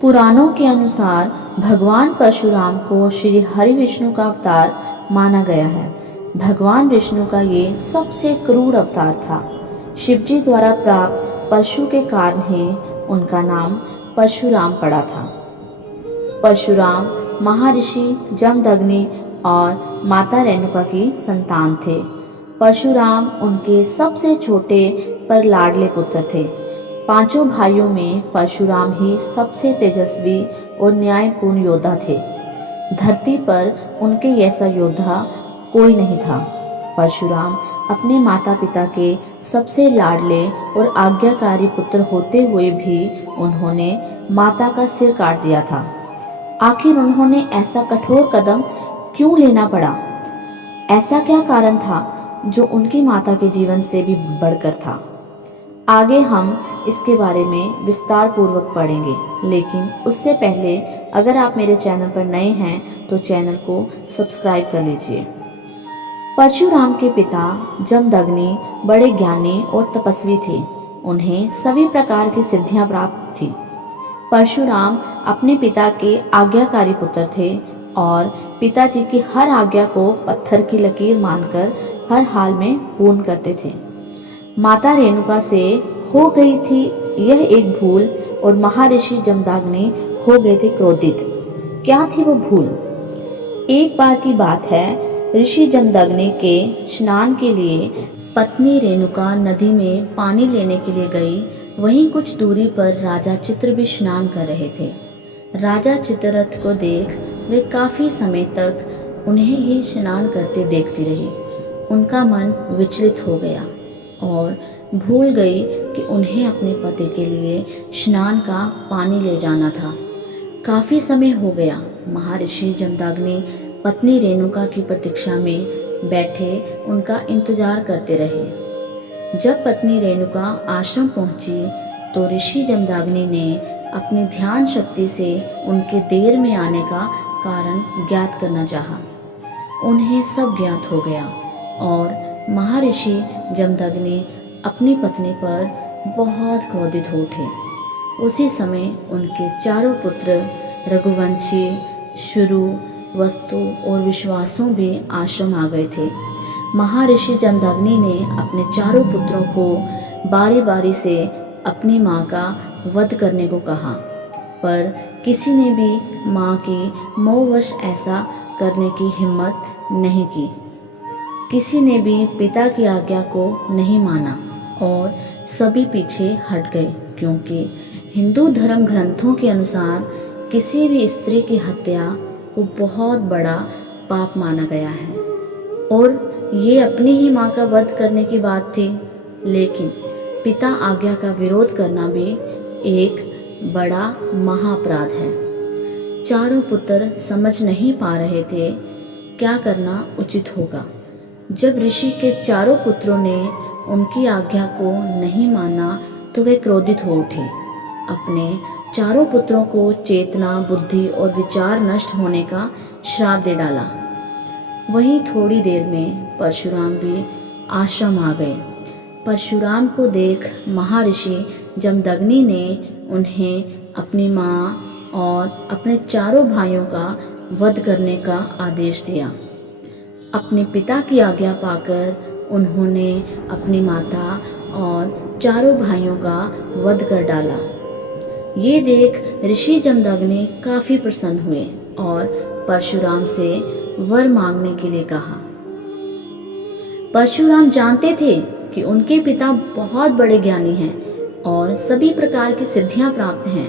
पुराणों के अनुसार भगवान परशुराम को श्री हरि विष्णु का अवतार माना गया है। भगवान विष्णु का ये सबसे क्रूर अवतार था। शिवजी द्वारा प्राप्त परशु के कारण ही उनका नाम परशुराम पड़ा था। परशुराम महर्षि जमदग्नि और माता रेणुका की संतान थे। परशुराम उनके सबसे छोटे पर लाडले पुत्र थे। पांचों भाइयों में परशुराम ही सबसे तेजस्वी और न्यायपूर्ण योद्धा थे। धरती पर उनके जैसा योद्धा कोई नहीं था। परशुराम अपने माता पिता के सबसे लाडले और आज्ञाकारी पुत्र होते हुए भी उन्होंने माता का सिर काट दिया था। आखिर उन्होंने ऐसा कठोर कदम क्यों लेना पड़ा? ऐसा क्या कारण था जो उनकी माता के जीवन से भी बढ़कर था? आगे हम इसके बारे में विस्तार पूर्वक पढ़ेंगे, लेकिन उससे पहले अगर आप मेरे चैनल पर नए हैं तो चैनल को सब्सक्राइब कर लीजिए। परशुराम के पिता जमदग्नि बड़े ज्ञानी और तपस्वी थे। उन्हें सभी प्रकार की सिद्धियां प्राप्त थी। परशुराम अपने पिता के आज्ञाकारी पुत्र थे और पिताजी की हर आज्ञा को पत्थर की लकीर मानकर हर हाल में पूर्ण करते थे। माता रेणुका से हो गई थी यह एक भूल और महर्षि जमदग्नि हो गए थे क्रोधित। क्या थी वो भूल? एक बार की बात है, ऋषि जमदग्नि के स्नान के लिए पत्नी रेणुका नदी में पानी लेने के लिए गई। वहीं कुछ दूरी पर राजा चित्र भी स्नान कर रहे थे। राजा चित्ररथ को देख वे काफी समय तक उन्हें ही स्नान करते देखती रही। उनका मन विचलित हो गया और भूल गई कि उन्हें अपने पति के लिए स्नान का पानी ले जाना था। काफ़ी समय हो गया। महर्षि जमदग्नि पत्नी रेणुका की प्रतीक्षा में बैठे उनका इंतजार करते रहे। जब पत्नी रेणुका आश्रम पहुंची तो ऋषि जमदग्नि ने अपनी ध्यान शक्ति से उनके देर में आने का कारण ज्ञात करना चाहा। उन्हें सब ज्ञात हो गया और महर्षि जमदग्नि अपनी पत्नी पर बहुत क्रोधित हो उठे। उसी समय उनके चारों पुत्र रघुवंशी, शुरु, वस्तु और विश्वासु भी आश्रम आ गए थे। महर्षि जमदग्नि ने अपने चारों पुत्रों को बारी बारी से अपनी माँ का वध करने को कहा, पर किसी ने भी माँ की मोहवश ऐसा करने की हिम्मत नहीं की। किसी ने भी पिता की आज्ञा को नहीं माना और सभी पीछे हट गए, क्योंकि हिंदू धर्म ग्रंथों के अनुसार किसी भी स्त्री की हत्या को बहुत बड़ा पाप माना गया है और ये अपनी ही माँ का वध करने की बात थी। लेकिन पिता आज्ञा का विरोध करना भी एक बड़ा महाअपराध है। चारों पुत्र समझ नहीं पा रहे थे क्या करना उचित होगा। जब ऋषि के चारों पुत्रों ने उनकी आज्ञा को नहीं माना तो वे क्रोधित हो उठे। अपने चारों पुत्रों को चेतना, बुद्धि और विचार नष्ट होने का श्राप दे डाला। वहीं थोड़ी देर में परशुराम भी आश्रम आ गए। परशुराम को देख महर्षि जमदग्नि ने उन्हें अपनी माँ और अपने चारों भाइयों का वध करने का आदेश दिया। अपने पिता की आज्ञा पाकर उन्होंने अपनी माता और चारों भाइयों का वध कर डाला। ये देख ऋषि जमदग्नि काफी प्रसन्न हुए और परशुराम से वर मांगने के लिए कहा। परशुराम जानते थे कि उनके पिता बहुत बड़े ज्ञानी हैं और सभी प्रकार की सिद्धियां प्राप्त हैं।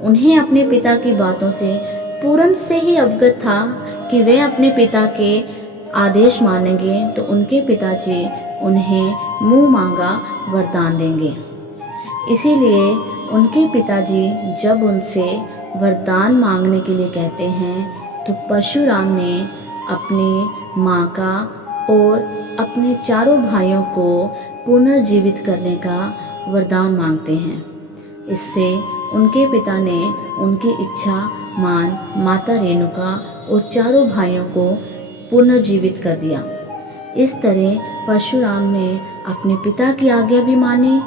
उन्हें अपने पिता की बातों से पूर्ण से ही अवगत था कि वे अपने पिता के आदेश मानेंगे तो उनके पिताजी उन्हें मुंह मांगा वरदान देंगे। इसीलिए उनके पिताजी जब उनसे वरदान मांगने के लिए कहते हैं तो परशुराम ने अपनी माँ का और अपने चारों भाइयों को पुनर्जीवित करने का वरदान मांगते हैं। इससे उनके पिता ने उनकी इच्छा मान माता रेणुका और चारों भाइयों को पुनर्जीवित कर दिया। इस तरह परशुराम ने अपने पिता की आज्ञा भी मानी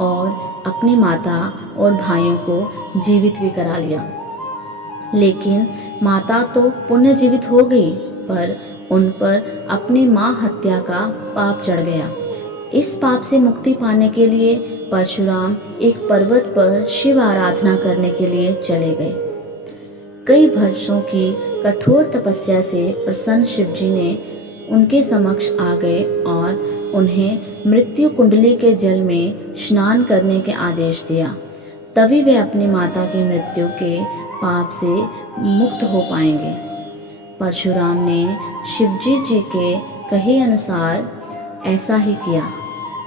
और अपनी माता और भाइयों को जीवित भी करा लिया। लेकिन माता तो पुनर्जीवित हो गई, पर उन पर अपनी माँ हत्या का पाप चढ़ गया। इस पाप से मुक्ति पाने के लिए परशुराम एक पर्वत पर शिव आराधना करने के लिए चले गए। कई वर्षों की कठोर तपस्या से प्रसन्न शिवजी ने उनके समक्ष आ गए और उन्हें मृत्यु कुंडली के जल में स्नान करने के आदेश दिया। तभी वे अपनी माता की मृत्यु के पाप से मुक्त हो पाएंगे। परशुराम ने शिवजी जी के कहे अनुसार ऐसा ही किया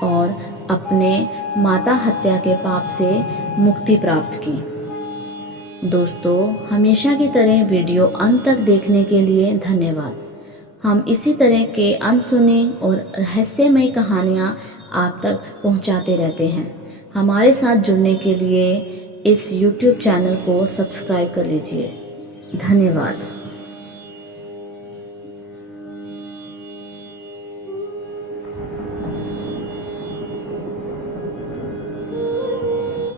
और अपने माता हत्या के पाप से मुक्ति प्राप्त की। दोस्तों, हमेशा की तरह वीडियो अंत तक देखने के लिए धन्यवाद। हम इसी तरह के अनसुनी और रहस्यमय कहानियाँ आप तक पहुँचाते रहते हैं। हमारे साथ जुड़ने के लिए इस YouTube चैनल को सब्सक्राइब कर लीजिए। धन्यवाद।